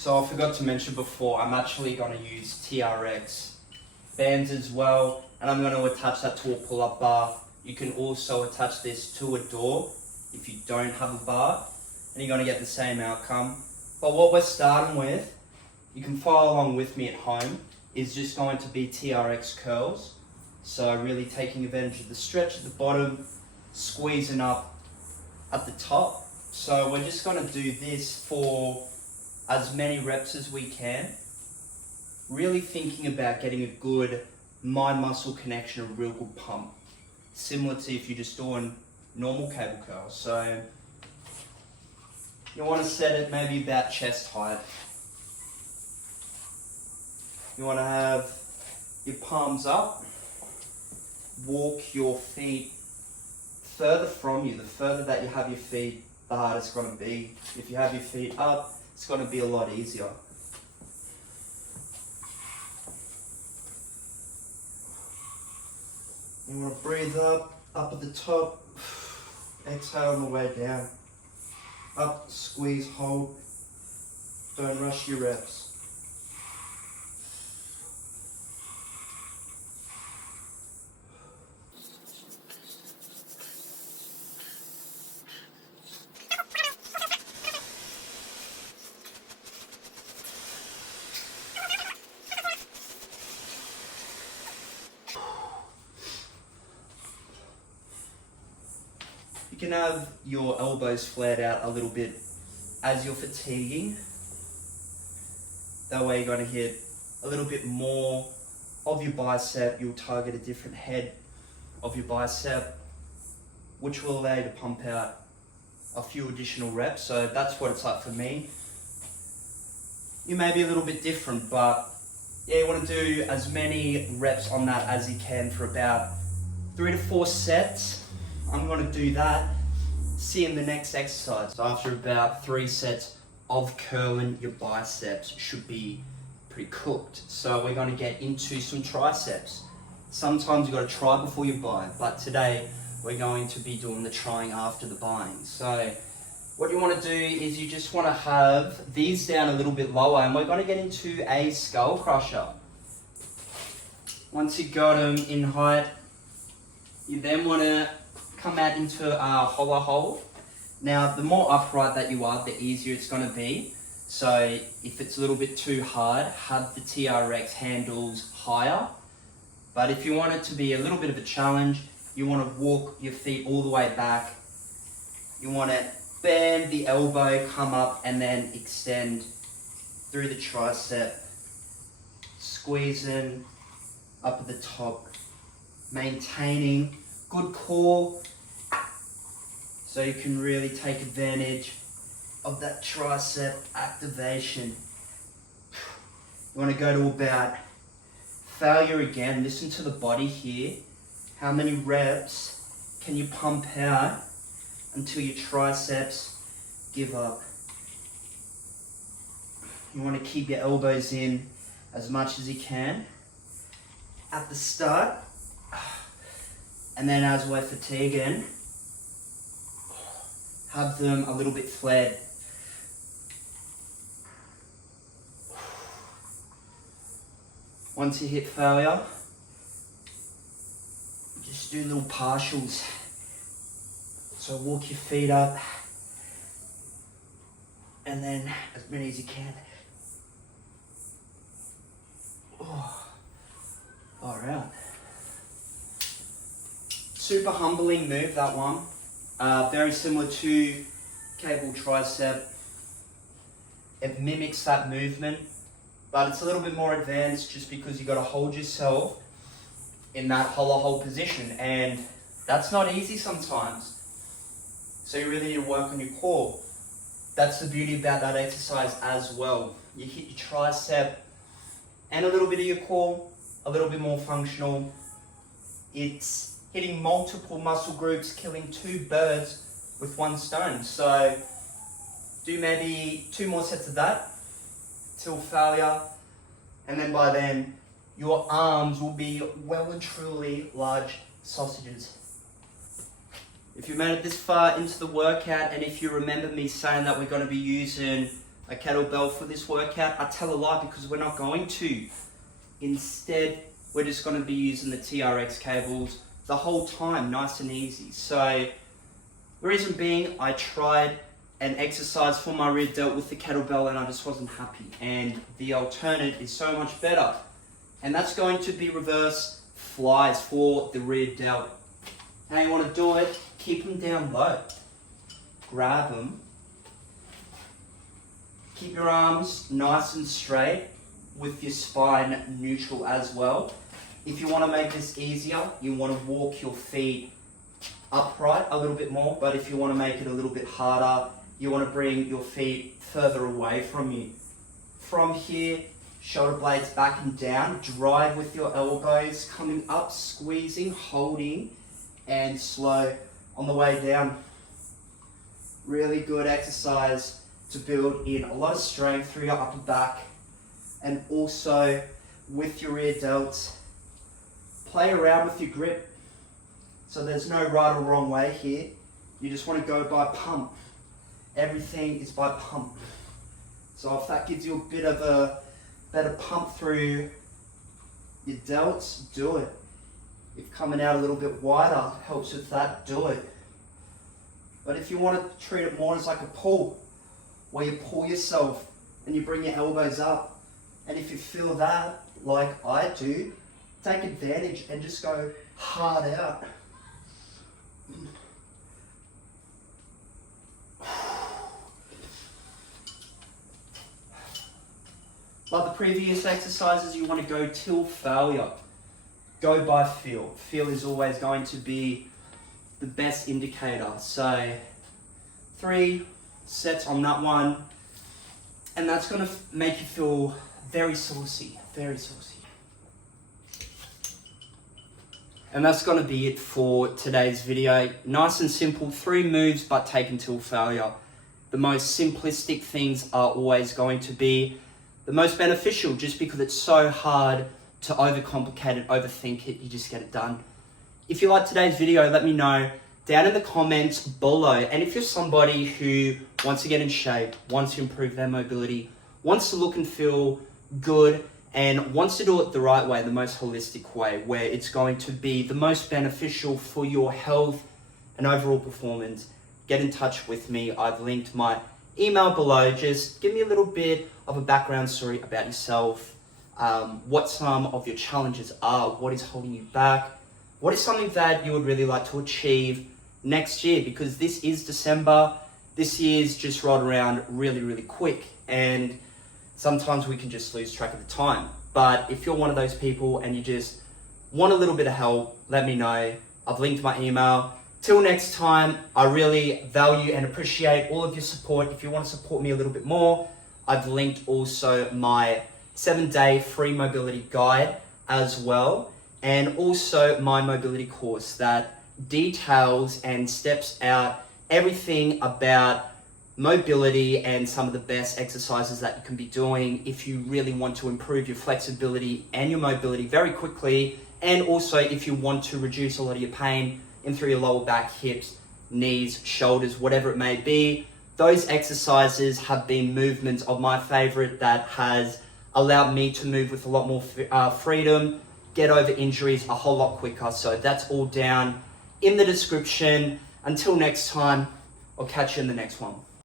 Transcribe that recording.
So I forgot to mention before, I'm actually going to use TRX bands as well, and I'm going to attach that to a pull-up bar. You can also attach this to a door if you don't have a bar, and you're going to get the same outcome. But what we're starting with, you can follow along with me at home, is just going to be TRX curls. So really taking advantage of the stretch at the bottom, squeezing up at the top. So we're just going to do this for as many reps as we can. Really thinking about getting a good mind-muscle connection, a real good pump. Similar to if you're just doing normal cable curls. So you want to set it maybe about chest height. You want to have your palms up. Walk your feet further from you. The further that you have your feet, the harder it's going to be. If you have your feet up, it's going to be a lot easier. You want to breathe up at the top, exhale on the way down. Up, squeeze, hold. Don't rush your reps. You can have your elbows flared out a little bit as you're fatiguing. That way you're going to hit a little bit more of your bicep. You'll target a different head of your bicep, which will allow you to pump out a few additional reps. So that's what it's like for me. You may be a little bit different, but yeah, you want to do as many reps on that as you can for about 3 to 4 sets. I'm going to do that. See you in the next exercise. So after about 3 sets of curling, your biceps should be pretty cooked. So we're going to get into some triceps. Sometimes you've got to try before you buy, but today we're going to be doing the trying after the buying. So what you want to do is you just want to have these down a little bit lower, and we're going to get into a skull crusher. Once you've got them in height, you then want to come out into a hollow hold. Now, the more upright that you are, the easier it's going to be. So if it's a little bit too hard, have the TRX handles higher. But if you want it to be a little bit of a challenge, you want to walk your feet all the way back. You want to bend the elbow, come up, and then extend through the tricep, squeezing up at the top, maintaining good core, so you can really take advantage of that tricep activation. You want to go to about failure again. Listen to the body here. How many reps can you pump out until your triceps give up? You want to keep your elbows in as much as you can at the start. And then as we're fatiguing, have them a little bit flared. Once you hit failure, just do little partials. So walk your feet up, and then as many as you can. All right. Super humbling move, that one. Very similar to cable tricep. It mimics that movement, but it's a little bit more advanced just because you got to hold yourself in that hollow hold position, and that's not easy sometimes. So you really need to work on your core. That's the beauty about that exercise as well. You hit your tricep and a little bit of your core, a little bit more functional. It's hitting multiple muscle groups, killing 2 birds with 1 stone. So do maybe 2 more sets of that till failure, and then by then your arms will be well and truly large sausages. If you made it this far into the workout, and if you remember me saying that we're going to be using a kettlebell for this workout? I tell a lie because we're not going to. Instead, we're just going to be using the TRX cables the whole time, nice and easy. So, the reason being, I tried an exercise for my rear delt with the kettlebell and I just wasn't happy. And the alternate is so much better. And that's going to be reverse flies for the rear delt. How you want to do it, keep them down low. Grab them. Keep your arms nice and straight with your spine neutral as well. If you want to make this easier, you want to walk your feet upright a little bit more, but if you want to make it a little bit harder, you want to bring your feet further away from you. From here, shoulder blades back and down, drive with your elbows, coming up, squeezing, holding, and slow on the way down. Really good exercise to build in a lot of strength through your upper back, and also with your rear delts. Play around with your grip. So there's no right or wrong way here. You just want to go by pump. Everything is by pump. So if that gives you a bit of a better pump through your delts, do it. If coming out a little bit wider helps with that, do it. But if you want to treat it more as like a pull, where you pull yourself and you bring your elbows up, and if you feel that, like I do, take advantage and just go hard out. Like the previous exercises, you want to go till failure. Go by feel. Feel is always going to be the best indicator. So 3 sets on that one, and that's going to make you feel very saucy, very saucy. And that's going to be it for today's video. Nice and simple, 3 moves but taken till failure. The most simplistic things are always going to be the most beneficial, just because it's so hard to overcomplicate it, overthink it, you just get it done. If you like today's video, let me know down in the comments below. And if you're somebody who wants to get in shape, wants to improve their mobility, wants to look and feel good, and wants to do it the right way, the most holistic way, where it's going to be the most beneficial for your health and overall performance, get in touch with me. I've linked my email below. Just give me a little bit of a background story about yourself, what some of your challenges are, what is holding you back, what is something that you would really like to achieve next year, because this is December. This year's just rolled around really, really quick, and sometimes we can just lose track of the time. But if you're one of those people and you just want a little bit of help, let me know. I've linked my email. Till next time, I really value and appreciate all of your support. If you want to support me a little bit more, I've linked also my 7-day free mobility guide as well, and also my mobility course that details and steps out everything about mobility and some of the best exercises that you can be doing if you really want to improve your flexibility and your mobility very quickly, and also if you want to reduce a lot of your pain in through your lower back, hips, knees, shoulders, whatever it may be. Those exercises have been movements of my favorite that has allowed me to move with a lot more freedom, get over injuries a whole lot quicker. So that's all down in the description. Until next time, I'll catch you in the next one.